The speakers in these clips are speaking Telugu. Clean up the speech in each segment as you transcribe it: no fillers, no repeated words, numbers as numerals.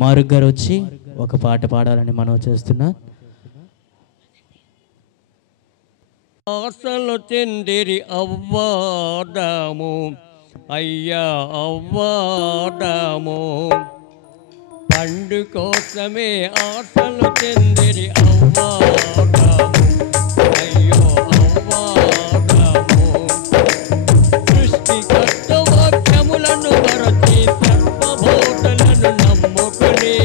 మారుగ్ గారు వచ్చి ఒక పాట పాడాలని మనం చేస్తున్నా. ఆశలు చెందిరి అవ్వాదాము అయ్యా అవ్వాదాము, పండు కోసమే ఆశలు చెందిరి అవ్వాదాము అయ్యో అవ్వాదాము, సృష్టికర్త వాక్యములను మరచి సర్వభూతులను నమ్ముకుని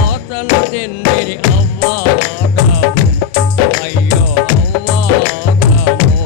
ఆశలు చెందిరి అవ్వాదాము అయ్యో అవ్వాదాము.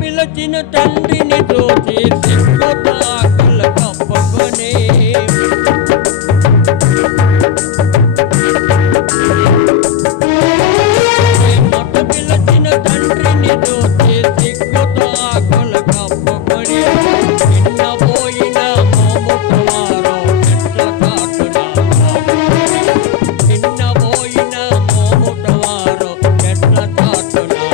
పిలచిన తండ్రిని చూసి సిగ్గుతో ఆకలి కప్పుకొని మొట్ట పిలచిన తండ్రిని చూసి సిగ్గుతో ఆకలి కప్పుకొని నిన్నపోయిన మోముకుమారో ఎట్ల కాటునా నిన్నపోయిన మోముకుమారో ఎట్ల కాటునా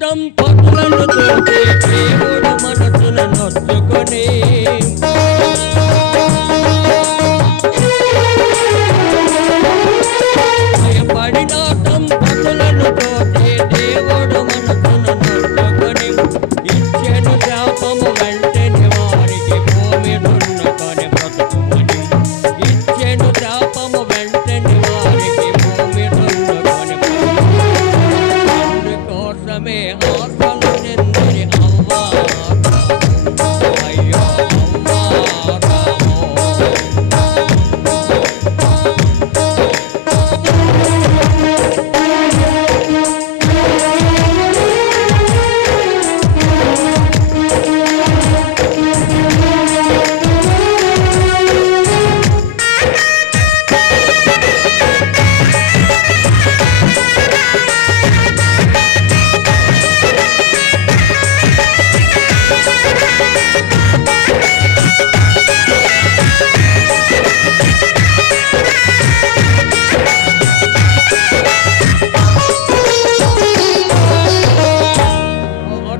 దంపతులను చూసి దేవుడు మనసును నొచ్చుకొని భయపడిన దంపతులను చూసి దేవుడు మనసును నొచ్చుకొని ఇచ్చెను శాపము వెంటనే వారికి భూమి దున్నుకొని బ్రతుకుమని, ఇచ్చెను శాపము వెంటనే వారికి భూమి దున్నుకొని కోసమే ఆశలు చెందిరి అవ్వాదాము అయ్యో అవ్వాదాము.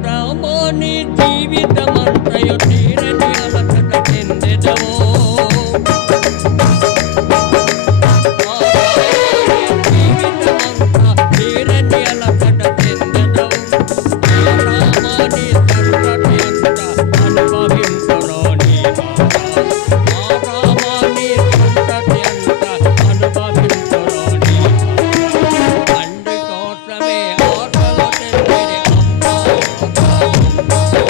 రామోని జీవితమంతయు తీరని అలసట చెందెదవో, జీవితమంతా తీరని అలసట చెందెదవు, రామాని సంతతి అంత అనుభవింపురో నీ బాధ, రామాని సంతతి అంత అనుభవింపురో నీ బాధ, తండ్రి కోసమే ఆశలు చెందిరి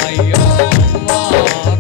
అయ్యో అవ్వాదాము.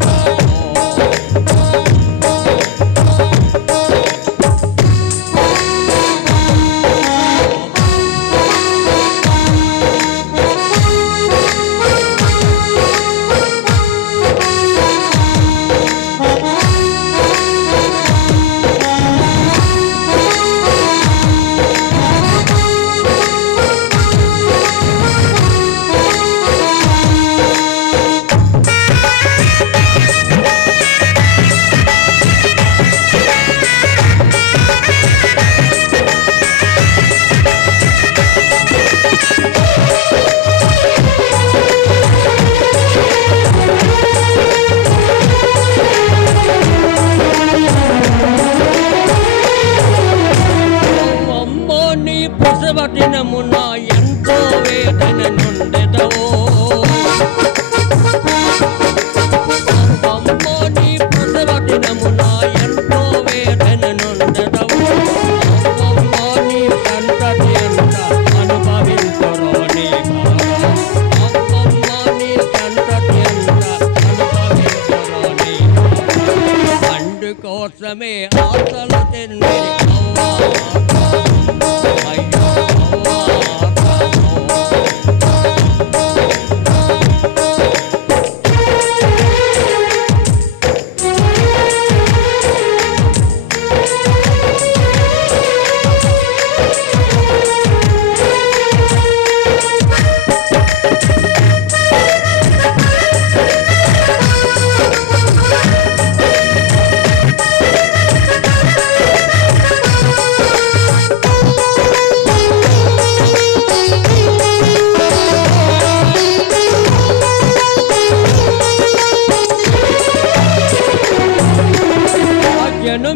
కోసమే ఆశలు తింది అయ్యో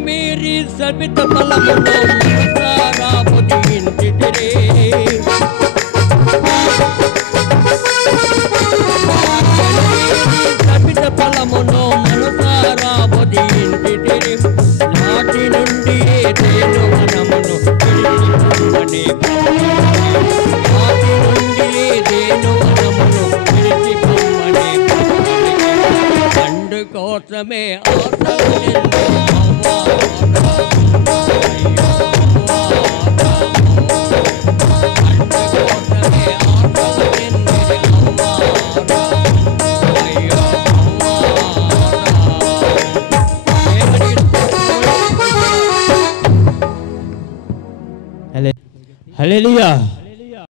మీరి సబిత ఫలమును మనసారా పొదిగించితిరే సబిత ఫలమును మనసారా పొదిగించితిరే నాటి నుండి ఏదేను వనమును విడిచిపోమని నాటి నుండి ఏదేను వనమును విడిచిపోమని పండు కోసమే ఆశలు హల్లెలూయా.